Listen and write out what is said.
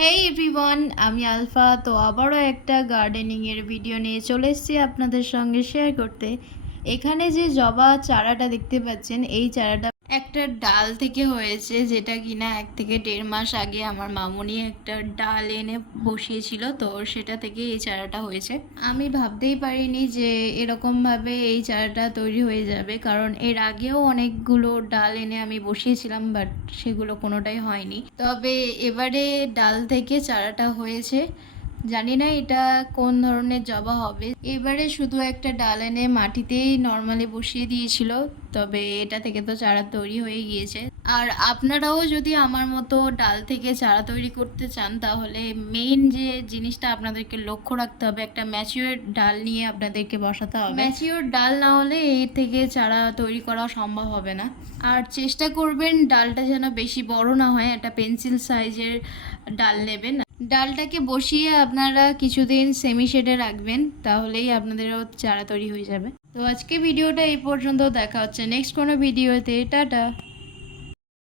হেই everyone, আমি alpha. তো আবারও একটা গার্ডেনিংয়ের ভিডিও নিয়ে চলে এসেছি আপনাদের সঙ্গে শেয়ার করতে। এখানে যে জবা চারাটা দেখতে পাচ্ছেন, এই চারাটা একটা ডাল থেকে হয়েছে, যেটা কিনা 1 থেকে 1.5 মাস আগে আমার মামুনি একটা ডাল এনে বসিয়েছিল। তো সেটা থেকে এই চারাটা হয়েছে। আমি ভাবতেই পারিনি যে এরকমভাবে এই চারাটা তৈরি হয়ে যাবে, কারণ এর আগেও অনেকগুলো ডাল এনে আমি বসিয়েছিলাম, বাট সেগুলো কোনোটাই হয়নি। তবে এবারে ডাল থেকে চারাটা হয়েছে। জানি না এটা কোন ধরনের জবা হবে। এবারে শুধু একটা ডাল এনে মাটিতেই নর্মালি বসিয়ে দিয়েছিল, তবে এটা থেকে তো চারা তৈরি হয়ে গিয়েছে। আর আপনারাও যদি আমার মতো ডাল থেকে চারা তৈরি করতে চান, তাহলে মেইন যে জিনিসটা আপনাদেরকে লক্ষ্য রাখতে হবে, একটা ম্যাচিওর ডাল নিয়ে আপনাদেরকে বসাতে হবে। ম্যাচিওর ডাল না হলে এর থেকে চারা তৈরি করা সম্ভব হবে না। আর চেষ্টা করবেন ডালটা যেন বেশি বড় না হয়, একটা পেন্সিল সাইজের ডাল নেবেন। ডালটাকে বসিয়ে আপনারা কিছুদিন সেমি শেডে রাখবেন, তাহলেই আপনাদেরও চারা তৈরি হয়ে যাবে। তো আজকে ভিডিওটা এই পর্যন্ত, দেখা হচ্ছে নেক্সট কোনো ভিডিওতে। টাটা।